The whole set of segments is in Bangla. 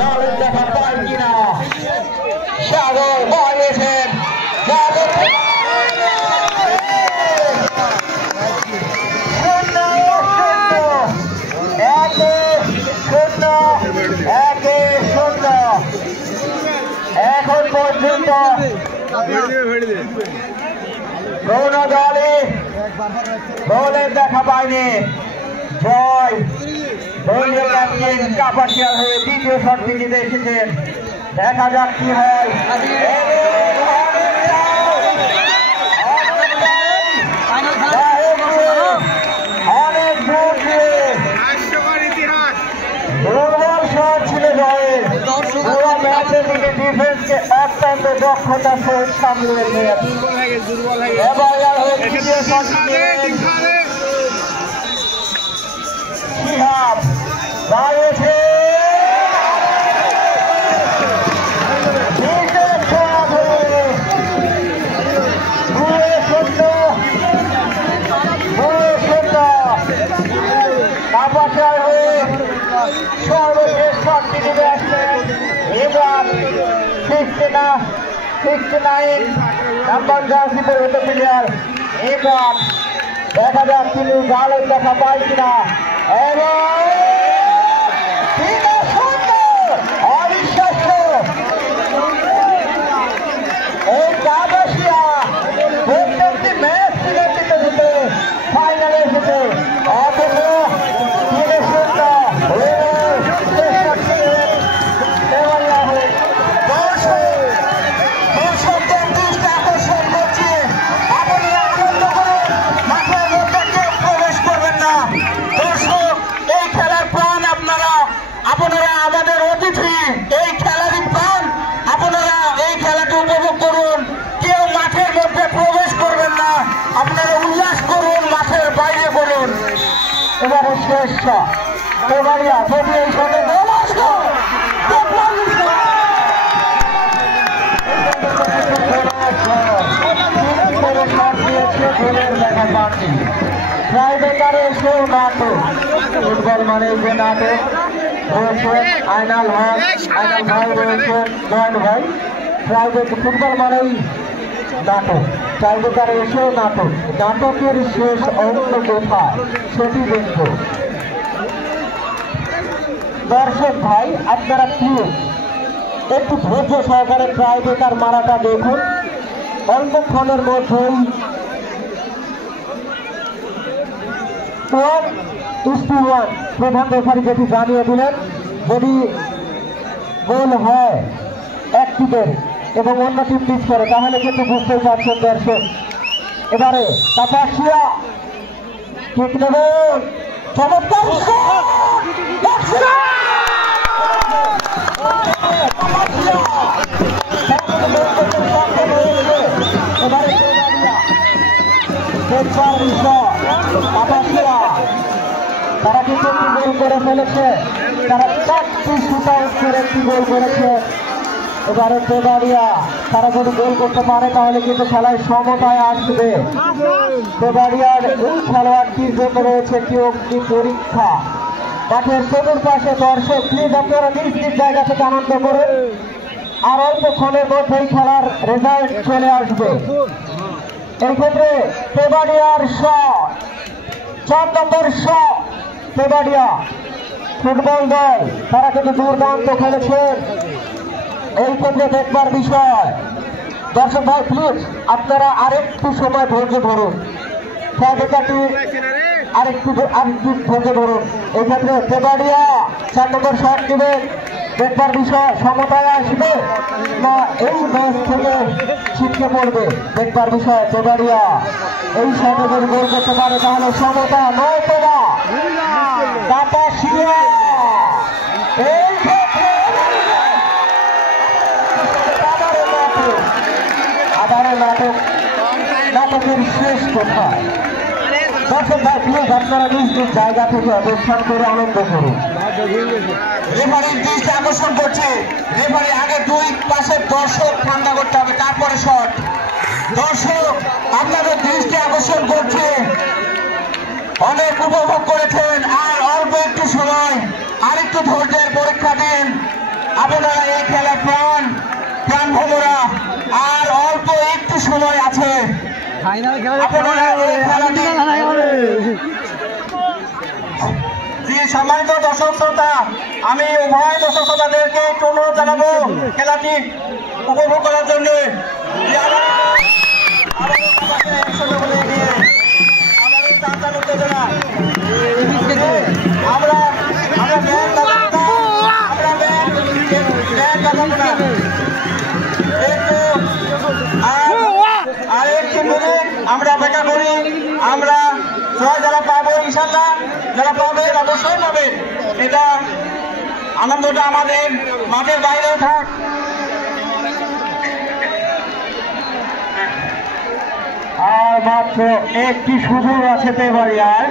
সাগর দেখা পায় কিনা সাগর বয়েছেন এখন পর্যন্ত কোন দলই গোলের দেখা পায়নি। জয় দলীয় ক্যাপ্টেন কাপাসিয়ার হয়ে দ্বিতীয় শটটি নিতে এসেছেন। দেখা যাক কি হয়। অনেক দূর দিয়ে দুর্বল শট ছিল জয়ের। পুরো ম্যাচের দিকে ডিফেন্সকে অত্যন্ত দক্ষতার সহিত সামলে নিয়েছে। এবার হয়ে তৃতীয় শট শিহাব দাঁড়িয়েছে সর্বশেষ শটটি নিতে আসলেন এবার 69 নাম্বার জার্সি পরিহিত প্লেয়ার। এবার দেখা যাক তিনি গালের দেখা পায় কিনা এবং অবিশ্বাস্য এই কাপাসিয়া প্রত্যেকটি ম্যাচ থেকে জিতে জিতে ফাইনালে এসেছে। অথচ আপনারা আমাদের অতিথি, এই খেলারই প্রাণ। আপনারা এই খেলাটি উপভোগ করুন। কেউ মাঠের মধ্যে প্রবেশ করবেন না, আপনারা উল্লাস করুন, মাঠের বাইরে করুন। এবারে শেষ তেবাড়িয়া যদি এই সঙ্গে ফুটবল মানে যে নাটক রয়েছেন আইনাল ভাই রয়েছেন জয়েন্ট ভাই। প্রাইভেট ফুটবল মানেই নাটক, টাইব্রেকারে এসেও নাটক। নাটকের শেষ অন্য কোথায় সেটি দেখব। দর্শক ভাই আপনারা প্লিজ একটু ধৈর্য সহকারে টাইব্রেকার মারাটা দেখুন। অল্পক্ষণের মধ্যেই 1:1 প্রধান রেফারি যেটি জানিয়ে দিলেন, যদি গোল হয় এক টিমের এবং অন্য টিম পিচ করে তাহলে কিন্তু বুঝতেই পারছেন দর্শক। এবারে কাপাসিয়া ঠিক নেবেন, চমৎকার তারা কিন্তু একটি গোল করে ফেলেছে। তারা 4টি শুট আউট করে একটি গোল করেছে। এবারে তেবাড়িয়া তারা যদি গোল করতে পারে তাহলে কিন্তু খেলায় সমতায় আসবে। তেবাড়িয়ার এই খেলোয়াড়টির জন্য রয়েছে একটি অগ্নি পরীক্ষা। মাঠের চতুর্পাশে দর্শক প্লিজ আপনারা নিজ নিজ জায়গা থেকে আনন্দ করুন। আর অল্পক্ষণের মধ্যেই খেলার রেজাল্ট চলে আসবে। এই ক্ষেত্রে তেবাড়িয়ার শট, 4 নম্বর শট। তেবাড়িয়া ফুটবল দল তারা কিন্তু দুর্দান্ত খেলেছেন। এই ক্ষেত্রে দেখবার বিষয় দর্শক ভাই প্লিজ আপনারা আরেকটু সময় ধৈর্য ধরুন। খেলাটি আরেকটু ধৈর্য ধরুন। এই ক্ষেত্রে তেবাড়িয়া 4 নম্বর শট নেবেন। দেখবার বিষয় সমতায় আসবে না এই ম্যাচ থেকে ছিটকে পড়বে। দেখবার বিষয় তেবাড়িয়া এই শটে যদি গোল করতে পারে তাহলে সমতা, নয় তোরা কাপাসিয়া। এই ক্ষেত্রে আবারও নাটকের শেষ কোথায়। দর্শক ভাই প্লিজ আপনারা নিজ নিজ জায়গা থেকে অবস্থান করে আনন্দ করুন। রেফারির দৃষ্টি আকর্ষণ করছে। রেফারি আগে 2 পাশের দর্শক ঠান্ডা করতে হবে, তারপরে শট। দর্শক আপনাদের দৃষ্টি আকর্ষণ করছে, অনেক উপভোগ করেছেন। আর অল্প একটু সময়, আরেকটু ধৈর্যের পরীক্ষা দিন। আপনারা এই খেলা প্রাণ ভোমরা, আর অল্প একটু সময় আছে। সম্মানিত দর্শক শ্রোতা, আমি উভয় দর্শক শ্রোতাদেরকে একটু অনুরোধ জানাবো খেলাটি উপভোগ করার জন্য। আমরা অপেক্ষা করি, আমরা জয় যারা পাবো ইনশাল্লাহ, যারা পাবে অবশ্যই পাবে। এটা আনন্দটা আমাদের মাঠের বাইরেও থাক। আর মাত্র একটি সুযোগ আছে তেবাড়িয়ার,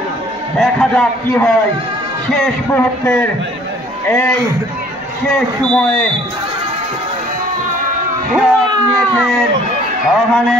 দেখা যাক কি হয় শেষ মুহূর্তের এই শেষ সময়ে। নিয়েছেন ওখানে